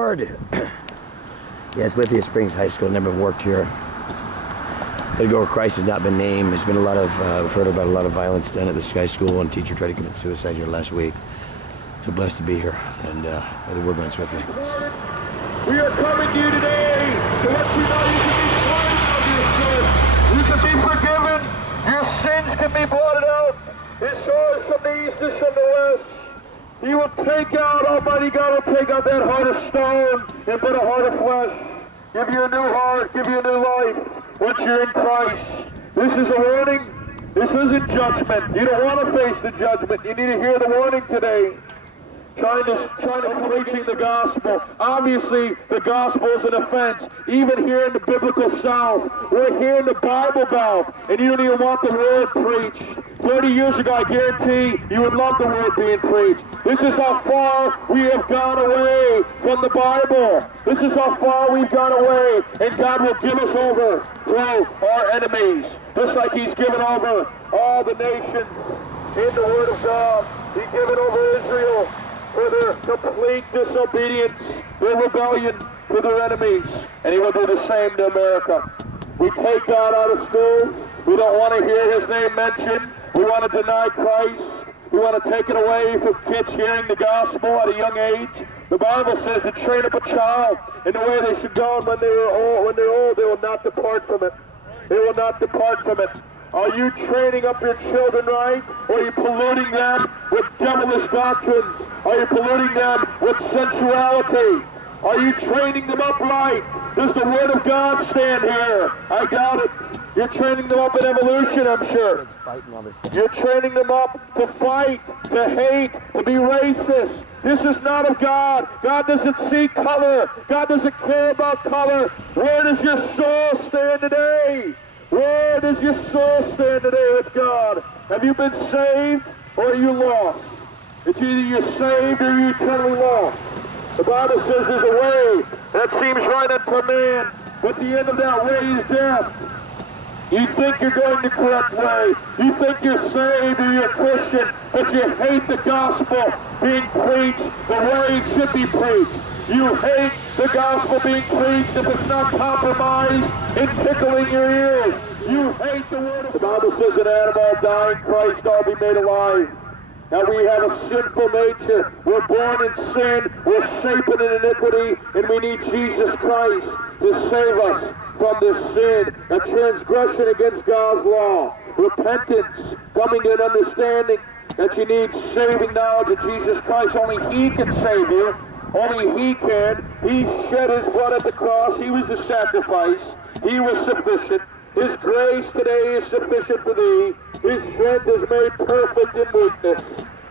Lord. Yes, Lithia Springs High School, never worked here. Let Go of Christ has not been named. There's been a lot of, we've heard about a lot of violence done at this high school, and a teacher tried to commit suicide here last week. So blessed to be here, and may the word runs with me. We are coming to you today to let you know you can be cleansed of your sin. You can be forgiven. Your sins can be blotted out. As far as from the east is from the west. He will take out, Almighty God will take out that heart of stone and put a heart of flesh. Give you a new heart, give you a new life once you're in Christ. This is a warning. This isn't judgment. You don't want to face the judgment. You need to hear the warning today. Trying to preaching the gospel. Obviously, the gospel is an offense. Even here in the biblical South, we're here in the Bible Belt, and you don't even want the word preached. 30 years ago, I guarantee you would love the word being preached. This is how far we have gone away from the Bible. This is how far we've gone away, and God will give us over to our enemies, just like He's given over all the nations in the Word of God. He's given over Israel for their complete disobedience, their rebellion to their enemies. And He will do the same to America. We take God out of schools. We don't want to hear His name mentioned. We want to deny Christ. We want to take it away from kids hearing the gospel at a young age. The Bible says to train up a child in the way they should go, and when they're old, they will not depart from it. They will not depart from it. Are you training up your children right? Or are you polluting them with devilish doctrines? Are you polluting them with sensuality? Are you training them up right? Does the Word of God stand here? I doubt it. You're training them up in evolution, I'm sure. You're training them up to fight, to hate, to be racist. This is not of God. God doesn't see color. God doesn't care about color. Where does your soul stand today? Where does your soul stand today with God? Have you been saved or are you lost? It's either you're saved or you're eternally lost. The Bible says there's a way that seems right unto man, but the end of that way is death. You think you're going the correct way. You think you're saved or you're a Christian, but you hate the gospel being preached the way it should be preached. You hate the gospel being preached if it's not compromised and tickling your ears. You hate the word of God. The Bible says that Adam all die in Christ, all be made alive. Now we have a sinful nature. We're born in sin. We're shapen in iniquity. And we need Jesus Christ to save us from this sin, a transgression against God's law. Repentance, coming to an understanding that you need saving knowledge of Jesus Christ. Only He can save you. Only He can. He shed His blood at the cross. He was the sacrifice. He was sufficient. His grace today is sufficient for thee. His strength is made perfect in weakness.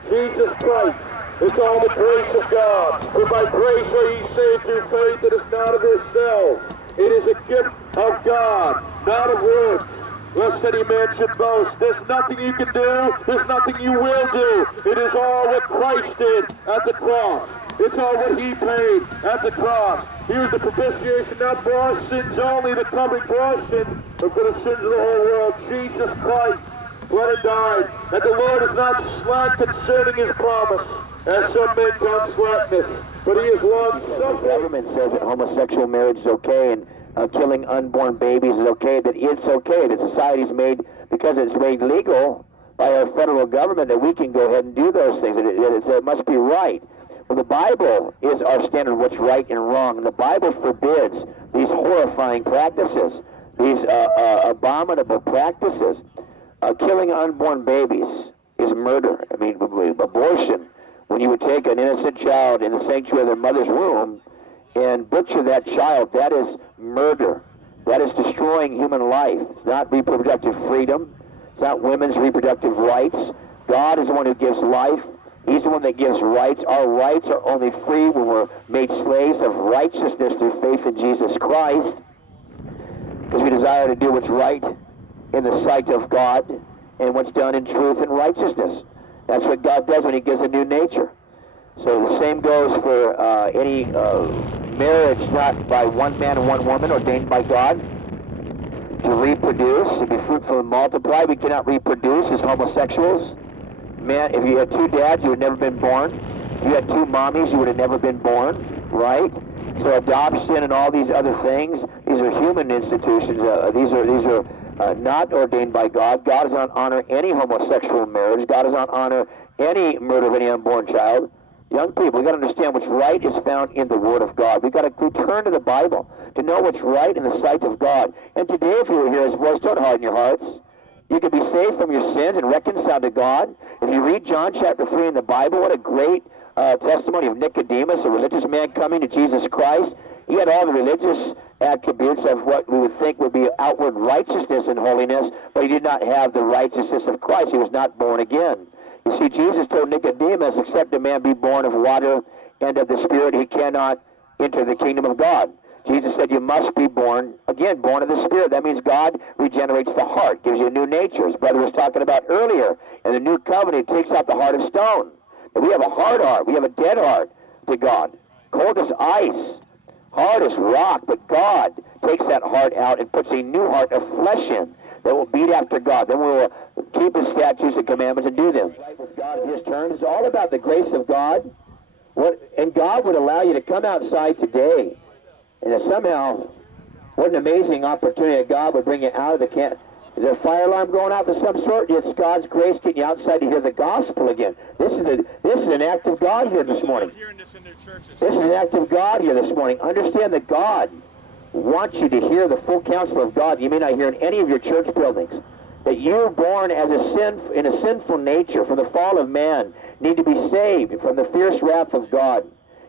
Jesus Christ. It's all the grace of God. For by grace are ye saved through faith. It is not of yourselves. It is a gift of God, not of works, lest any man should boast. There's nothing you can do. There's nothing you will do. It is all what Christ did at the cross. It's all what He paid at the cross. He was the propitiation, not for our sins only, the covering for our sins, but for the sins of the whole world. Jesus Christ bled and died. That the Lord is not slack concerning His promise, as some men count slackness, but He is long-suffering. The government says that homosexual marriage is okay and killing unborn babies is okay, that it's okay, that society's made, because it's made legal by our federal government, that we can go ahead and do those things, it must be right. Well, the Bible is our standard of what's right and wrong, and the Bible forbids these horrifying practices, these abominable practices. Killing unborn babies is murder. I mean, abortion, when you would take an innocent child in the sanctuary of their mother's womb and butcher that child, that is murder. That is destroying human life. It's not reproductive freedom. It's not women's reproductive rights. God is the one who gives life. He's the one that gives rights. Our rights are only free when we're made slaves of righteousness through faith in Jesus Christ, because we desire to do what's right in the sight of God and what's done in truth and righteousness. That's what God does when He gives a new nature. So the same goes for any marriage not by one man and one woman ordained by God to reproduce, to be fruitful and multiply. We cannot reproduce as homosexuals. Man, if you had two dads, you would have never been born. If you had two mommies, you would have never been born, right? So adoption and all these other things, these are human institutions. These are not ordained by God. God does not honor any homosexual marriage. God does not honor any murder of any unborn child. Young people, we've got to understand what's right is found in the Word of God. We've got to return to the Bible to know what's right in the sight of God. And today, if you will hear His voice, don't harden your hearts. You can be saved from your sins and reconciled to God. If you read John chapter 3 in the Bible, what a great testimony of Nicodemus, a religious man coming to Jesus Christ. He had all the religious attributes of what we would think would be outward righteousness and holiness, but he did not have the righteousness of Christ. He was not born again. You see, Jesus told Nicodemus, except a man be born of water and of the Spirit, he cannot enter the kingdom of God. Jesus said you must be born, again, born of the Spirit. That means God regenerates the heart, gives you a new nature. His brother was talking about earlier, in the new covenant, he takes out the heart of stone. But we have a hard heart. We have a dead heart to God. Cold as ice, hard as rock, but God takes that heart out and puts a new heart of flesh in that will beat after God. Then we will keep His statutes and commandments and do them. Right with God in His terms. It's all about the grace of God. And God would allow you to come outside today. And somehow, what an amazing opportunity that God would bring you out of the camp. Is there a fire alarm going off of some sort? It's God's grace getting you outside to hear the gospel again. This is an act of God here this morning. This is an act of God here this morning. Understand that God wants you to hear the full counsel of God. You may not hear in any of your church buildings. That you, born as in a sinful nature from the fall of man, need to be saved from the fierce wrath of God.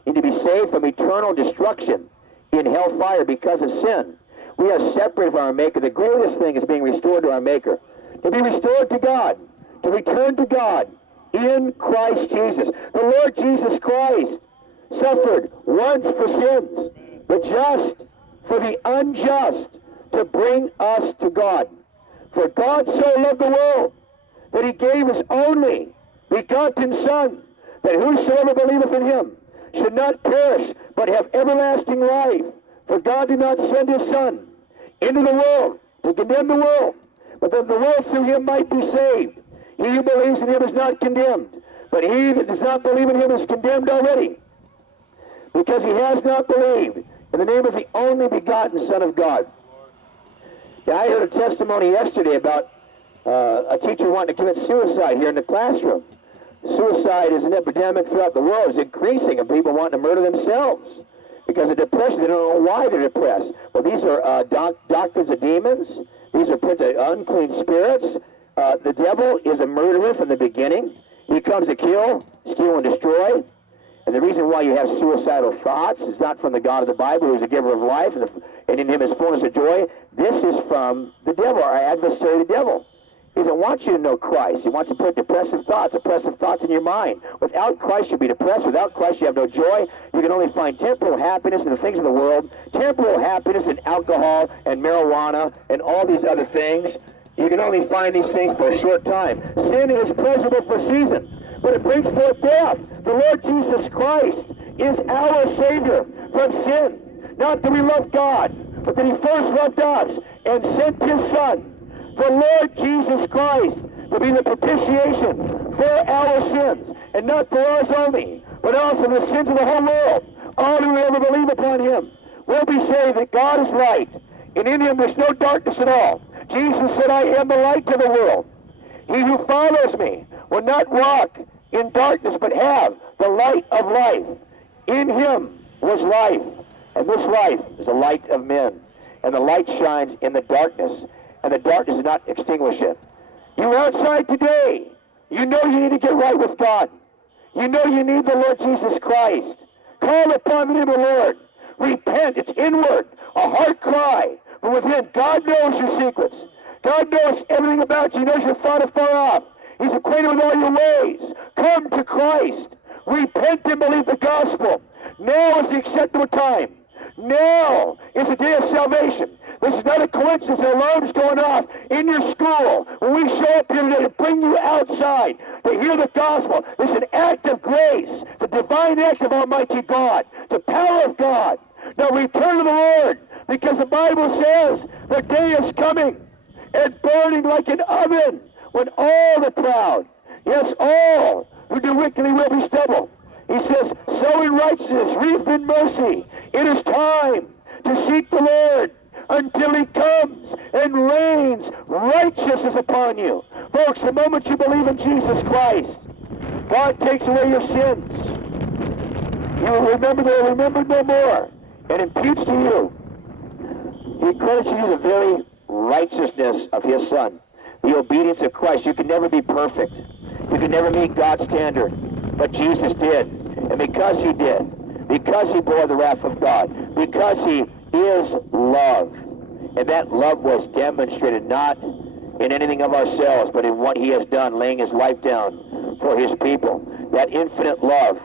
Need to be saved from eternal destruction in hellfire because of sin. We are separated from our Maker. The greatest thing is being restored to our Maker. To be restored to God. To return to God in Christ Jesus. The Lord Jesus Christ suffered once for sins, the just for the unjust, to bring us to God. For God so loved the world that He gave His only begotten Son, that whosoever believeth in Him should not perish, but have everlasting life. For God did not send His Son into the world to condemn the world, but that the world through Him might be saved. He who believes in Him is not condemned, but he that does not believe in Him is condemned already, because he has not believed in the name of the only begotten Son of God. Now, I heard a testimony yesterday about a teacher wanting to commit suicide here in the classroom. Suicide is an epidemic throughout the world. It's increasing, and people wanting to murder themselves because of depression. They don't know why they're depressed. Well, these are doctrines of demons. These are unclean spirits. The devil is a murderer from the beginning. He comes to kill, steal, and destroy. And the reason why you have suicidal thoughts is not from the God of the Bible, who is the giver of life, and in Him is fullness of joy. This is from the devil, our adversary, the devil. He doesn't want you to know Christ. He wants to put oppressive thoughts in your mind. Without Christ, you'll be depressed. Without Christ, you have no joy. You can only find temporal happiness in the things of the world, temporal happiness in alcohol and marijuana and all these other things. You can only find these things for a short time. Sin is pleasurable for a season, but it brings forth death. The Lord Jesus Christ is our Savior from sin. Not that we love God, but that He first loved us and sent His Son, the Lord Jesus Christ, to be the propitiation for our sins, and not for ours only, but also the sins of the whole world. All who ever believe upon Him will be saved. That God is light, and in Him there's no darkness at all. Jesus said, I am the light to the world. He who follows me will not walk in darkness, but have the light of life. In Him was life, and this life is the light of men. And the light shines in the darkness, and the darkness does not extinguish it. You're outside today. You know you need to get right with God. You know you need the Lord Jesus Christ. Call upon the name of the Lord. Repent. It's inward, a heart cry from within. God knows your secrets. God knows everything about you. He knows you're far off. He's acquainted with all your ways. Come to Christ. Repent and believe the gospel. Now is the acceptable time. Now is the day of salvation. This is not a coincidence. The alarm's going off in your school when we show up here today to bring you outside to hear the gospel. It's an act of grace. It's a divine act of Almighty God. It's the power of God. Now return to the Lord, because the Bible says the day is coming and burning like an oven when all the proud, yes, all who do wickedly will be stubble. He says, sow in righteousness, reap in mercy. It is time to seek the Lord until he comes and rains righteousness upon you. Folks, the moment you believe in Jesus Christ, God takes away your sins. You will remember they will remember no more, and imputes to you. He credits you the very righteousness of his Son, the obedience of Christ. You can never be perfect. You can never meet God's standard, but Jesus did. And because he did, because he bore the wrath of God, because he is love, and that love was demonstrated not in anything of ourselves, but in what he has done, laying his life down for his people. That infinite love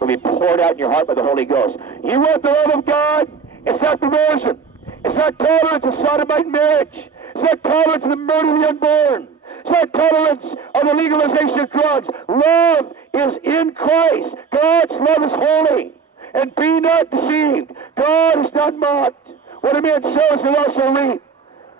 will be poured out in your heart by the Holy Ghost. You want the love of God? It's not diversion. It's not tolerance of sodomite marriage. It's not tolerance of the murder of the unborn. It's not tolerance of the legalization of drugs. Love is in Christ. God's love is holy. And be not deceived. God is not mocked. What a man sows, he'll also reap.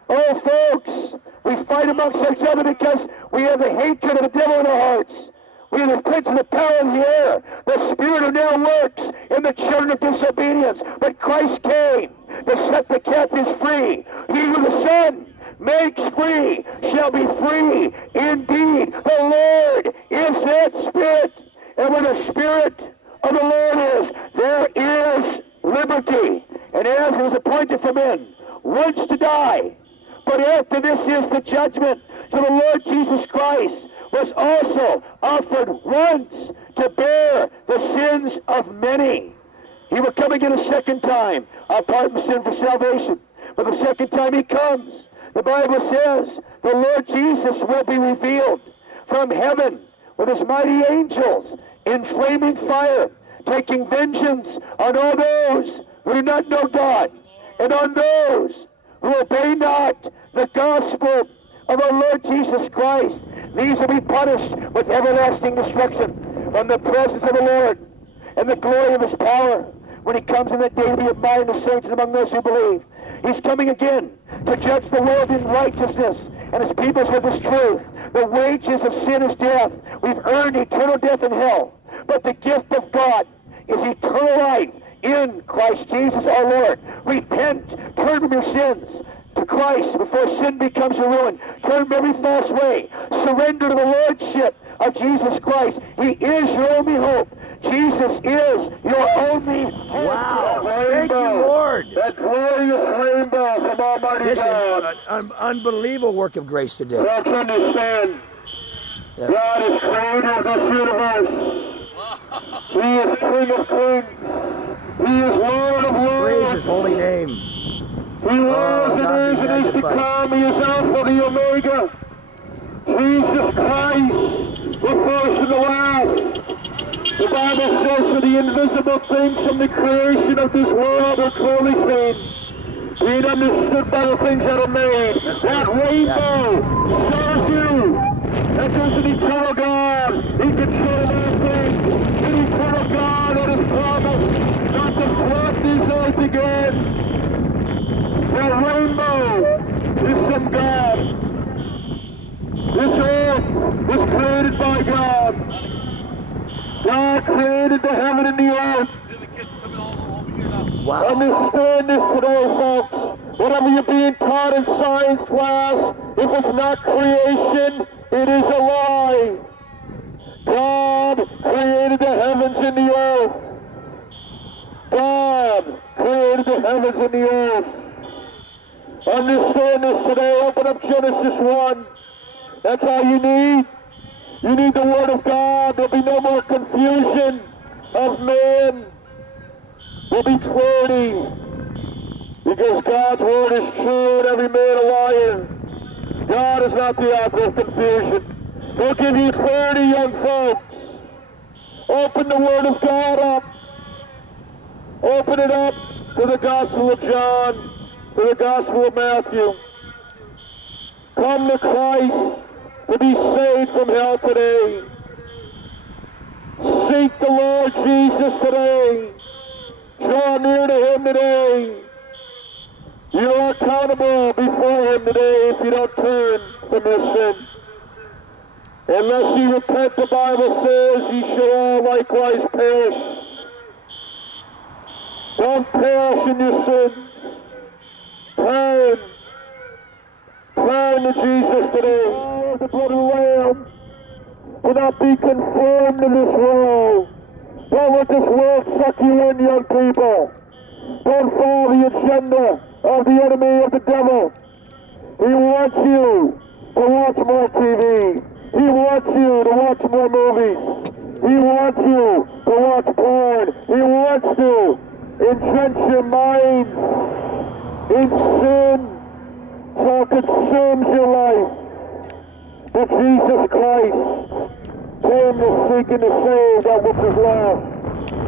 Oh, folks, we fight amongst each other because we have the hatred of the devil in our hearts. We have the prince of the power of the air. The spirit who now works in the children of disobedience. But Christ came to set the captives free. He who the Son makes free shall be free indeed. The Lord is that Spirit. And where the Spirit of the Lord is, there is liberty. And as it was appointed for men once to die, but after this is the judgment. So the Lord Jesus Christ was also offered once to bear the sins of many. He will come again a second time, apart from sin for salvation. But the second time he comes, the Bible says, the Lord Jesus will be revealed from heaven with his mighty angels in flaming fire, taking vengeance on all those who do not know God, and on those who obey not the gospel of our Lord Jesus Christ. These will be punished with everlasting destruction from the presence of the Lord and the glory of his power when he comes in that day to be admired of the saints and among those who believe. He's coming again to judge the world in righteousness and his peoples with his truth. The wages of sin is death. We've earned eternal death in hell. But the gift of God is eternal life in Christ Jesus our Lord. Repent, turn from your sins to Christ before sin becomes your ruin. Turn from every false way. Surrender to the Lordship of Jesus Christ. He is your only hope. Jesus is your only hope. Wow. Thank you, Lord. That glorious rainbow from Almighty This is God. an unbelievable work of grace today. Let's understand. Yeah. God is creator of this universe. He is King of kings. He is Lord of lords. Praise his holy name. He was God and be is and is to magnified. come. He is Alpha, the Omega. Jesus Christ, the first and the last. The Bible says, for the invisible things from the creation of this world are clearly seen, being understood by the things that are made. That rainbow shows you that there's an eternal God in control of all things. An eternal God that has promised not to flood this earth again. That rainbow is from God. This earth was created by God. God created the heaven and the earth. Wow. Understand this today, folks. Whatever you're being taught in science class, if it's not creation, it is a lie. God created the heavens and the earth. God created the heavens and the earth. Understand this today. Open up Genesis 1. That's all you need. You need the Word of God. There'll be no more confusion of man. There'll be clarity. Because God's Word is true and every man a liar. God is not the author of confusion. He'll give you clarity, young folks. Open the Word of God up. Open it up to the Gospel of John, to the Gospel of Matthew. Come to Christ to be saved from hell today. Seek the Lord Jesus today. Draw near to him today. You are accountable before him today if you don't turn from your sin. Unless ye repent, the Bible says, ye shall all likewise perish. Don't perish in your sins. Turn. Turn to Jesus today. Oh, the blood of the Lamb. Do not be conformed to this world. Don't let this world suck you in, young people. Don't follow the agenda of the enemy, of the devil. He wants you to watch more TV. He wants you to watch more movies. He wants you to watch porn. He wants to entrench your minds in sin so it consumes your life. But Jesus Christ came to seek and to save that which is lost.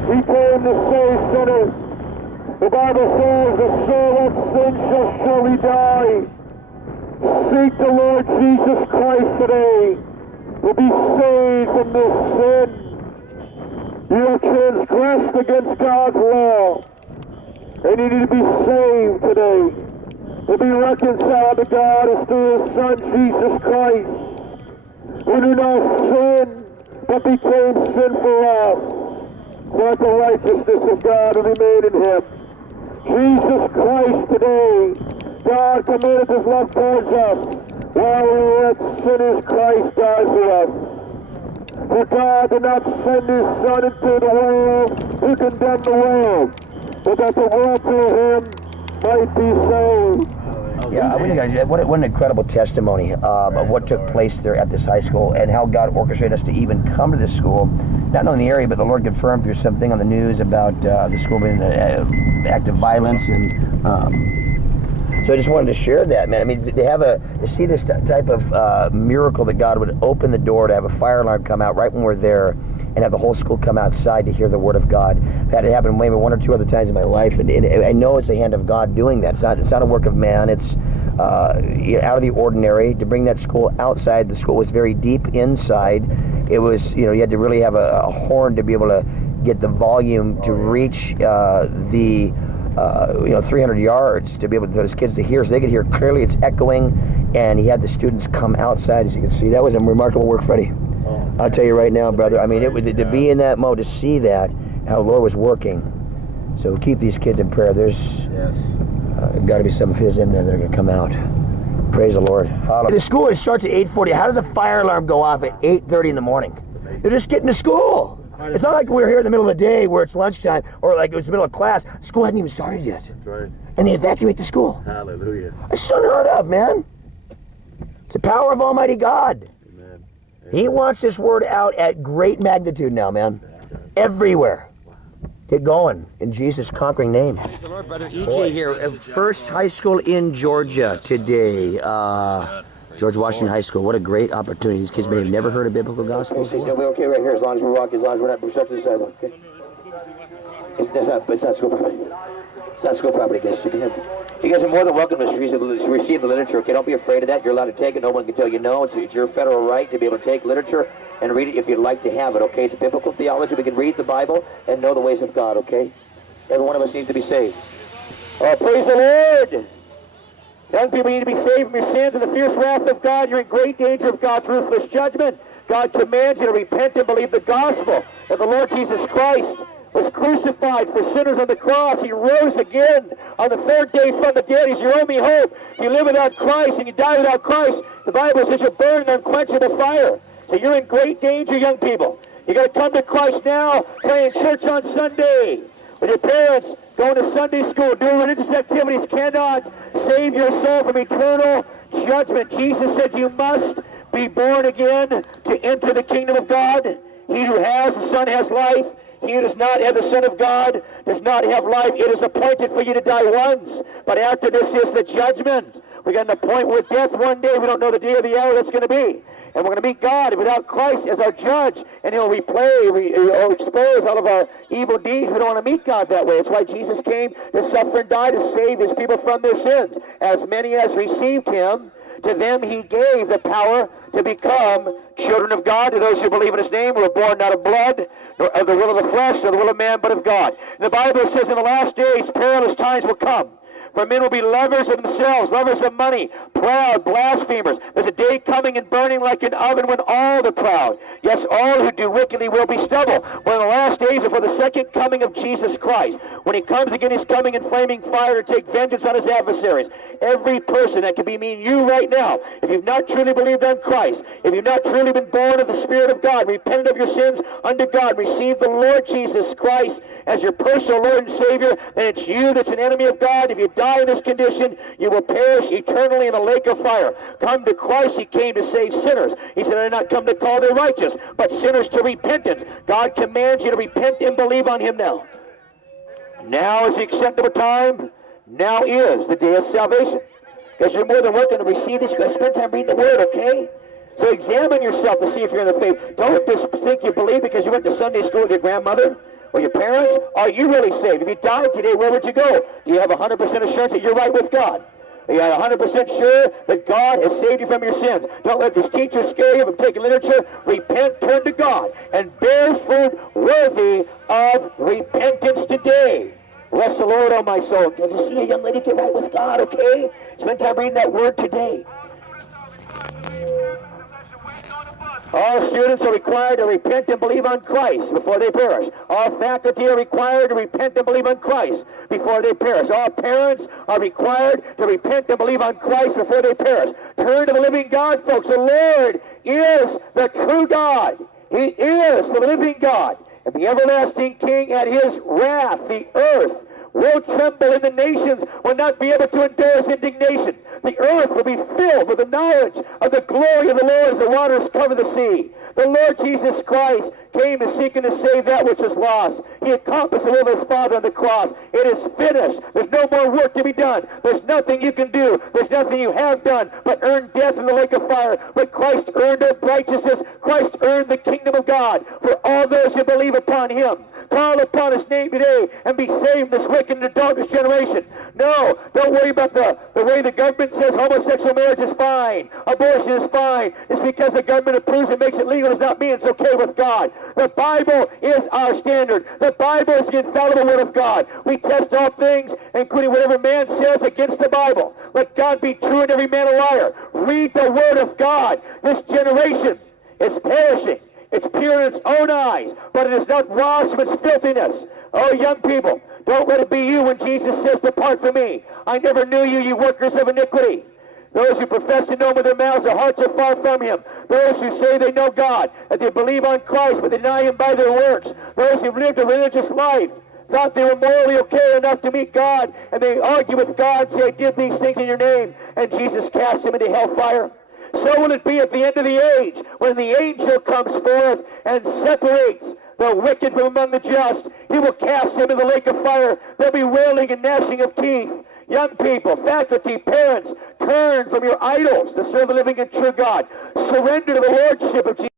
He came to save sinners. The Bible says the soul that sins shall surely die. Seek the Lord Jesus Christ today to be saved from this sin. You have transgressed against God's law, and you need to be saved today. To be reconciled to God is through His Son, Jesus Christ, who knew no sin, but became sin for us, so that the righteousness of God will be made in Him. Jesus Christ today, God commended His love towards us. While we were yet sinners, Christ died for us. For God did not send His Son into the world to condemn the world, but that the world through Him might be saved. Yeah, what an incredible testimony of what took place there at this high school and how God orchestrated us to even come to this school, not only in the area, but the Lord confirmed through something on the news about the school being an act of violence. And so I just wanted to share that, man. I mean, to see this type of miracle that God would open the door to have a fire alarm come out right when we're there and have the whole school come outside to hear the Word of God. I've had it happen maybe one or two other times in my life, and I know it's the hand of God doing that. It's not a work of man. It's out of the ordinary. To bring that school outside, the school was very deep inside. It was, you had to really have a horn to be able to get the volume to reach the 300 yards to be able for those kids to hear, so they could hear clearly. It's echoing, and he had the students come outside, as you can see. That was a remarkable work, Freddie. I'll tell you right now, brother. I mean, it was to be in that mode, to see that, how the Lord was working. So keep these kids in prayer. There's got to be some of His in there that are going to come out. Praise the Lord. Hallelujah. The school starts at 8:40. How does a fire alarm go off at 8:30 in the morning? They're just getting to school. It's not like we're here in the middle of the day where it's lunchtime, or like it was the middle of class. School hadn't even started yet. That's right. And they evacuate the school. Hallelujah. It's unheard of, man. It's the power of Almighty God. Amen. He wants this word out at great magnitude now, man. Everywhere. Get going in Jesus' conquering name. Praise the Lord, Brother EJ here. First high school in Georgia today. George Washington High School. What a great opportunity. These kids may have never heard a biblical gospel before. We're okay right here as long as we walk, as long as we're not pushed up to the sidewalk. Okay? It's not school property. It's not school property, guys. You guys are more than welcome to receive the literature. Okay, don't be afraid of that. You're allowed to take it. No one can tell you no. It's your federal right to be able to take literature and read it if you'd like to have it. Okay, it's biblical theology. We can read the Bible and know the ways of God. Okay, every one of us needs to be saved. Oh, praise the Lord. Young people, you need to be saved from your sins and the fierce wrath of God. You're in great danger of God's ruthless judgment. God commands you to repent and believe the gospel that the Lord Jesus Christ was crucified for sinners on the cross. He rose again on the third day from the dead. He's your only hope. If you live without Christ and you die without Christ, the Bible says you burn and unquench in the fire. So you're in great danger, young people. You got to come to Christ now, playing church on Sunday with your parents, going to Sunday school, doing religious activities cannot save your soul from eternal judgment. Jesus said you must be born again to enter the kingdom of God. He who has the Son has life. He who does not have the Son of God does not have life. It is appointed for you to die once, but after this is the judgment. We're going to point with death one day. We don't know the day or the hour that's going to be. And we're going to meet God without Christ as our judge, and He'll He'll expose all of our evil deeds. We don't want to meet God that way. That's why Jesus came to suffer and die to save His people from their sins. As many as received Him, to them He gave the power to become children of God, to those who believe in His name, who are born not of blood, nor of the will of the flesh, nor the will of man, but of God. And the Bible says in the last days, perilous times will come. For men will be lovers of themselves, lovers of money, proud, blasphemers. There's a day coming and burning like an oven when all the proud, yes, all who do wickedly will be stubble. We're in the last days before the second coming of Jesus Christ. When he comes again, he's coming in flaming fire to take vengeance on his adversaries. Every person, that could be me and you right now, if you've not truly believed on Christ, if you've not truly been born of the Spirit of God, repented of your sins unto God, received the Lord Jesus Christ as your personal Lord and Savior, then it's you that's an enemy of God. If you die in this condition, you will perish eternally in the lake of fire. Come to Christ. He came to save sinners. He said, I did not come to call the righteous, but sinners to repentance. God commands you to repent and believe on him now. Now is the acceptable time. Now is the day of salvation. Because you're more than welcome to receive this. You're going to spend time reading the Word, okay? So examine yourself to see if you're in the faith. Don't just think you believe because you went to Sunday school with your grandmother or your parents. Are you really saved? If you died today, where would you go? Do you have 100% assurance that you're right with God? Are you 100% sure that God has saved you from your sins? Don't let these teachers scare you from taking literature. Repent, turn to God, and bear fruit worthy of repentance today. Bless the Lord, oh my soul. Did you see a young lady get right with God, okay? Spend time reading that Word today. All students are required to repent and believe on Christ before they perish. All faculty are required to repent and believe on Christ before they perish. All parents are required to repent and believe on Christ before they perish. Turn to the living God, folks. The Lord is the true God. He is the living God. And the everlasting King, at his wrath, the earth will tremble, and the nations will not be able to endure his indignation. The earth will be filled with the knowledge of the glory of the Lord as the waters cover the sea. The Lord Jesus Christ came to seek and to save that which is lost. He accomplished the will of his Father on the cross. It is finished. There's no more work to be done. There's nothing you can do. There's nothing you have done but earn death in the lake of fire. But Christ earned up righteousness. Christ earned the kingdom of God for all those who believe upon him. Call upon his name today and be saved this wicked and darkness generation. No, don't worry about the way the government says homosexual marriage is fine, abortion is fine. It's because the government approves and makes it legal. Does not mean it's okay with God. The Bible is our standard. The Bible is the infallible word of God. We test all things, including whatever man says against the Bible. Let God be true and every man a liar. Read the word of God. This generation is perishing. It's pure in its own eyes, but it is not washed from its filthiness. Oh, young people, don't let it be you when Jesus says, depart from me. I never knew you, you workers of iniquity. Those who profess to know him with their mouths, their hearts are far from him. Those who say they know God, that they believe on Christ, but deny him by their works. Those who lived a religious life, thought they were morally okay enough to meet God, and they argue with God, say, I did these things in your name, and Jesus cast them into hellfire. So will it be at the end of the age, when the angel comes forth and separates the wicked from among the just. He will cast them in the lake of fire. There'll be wailing and gnashing of teeth. Young people, faculty, parents, turn from your idols to serve the living and true God. Surrender to the lordship of Jesus.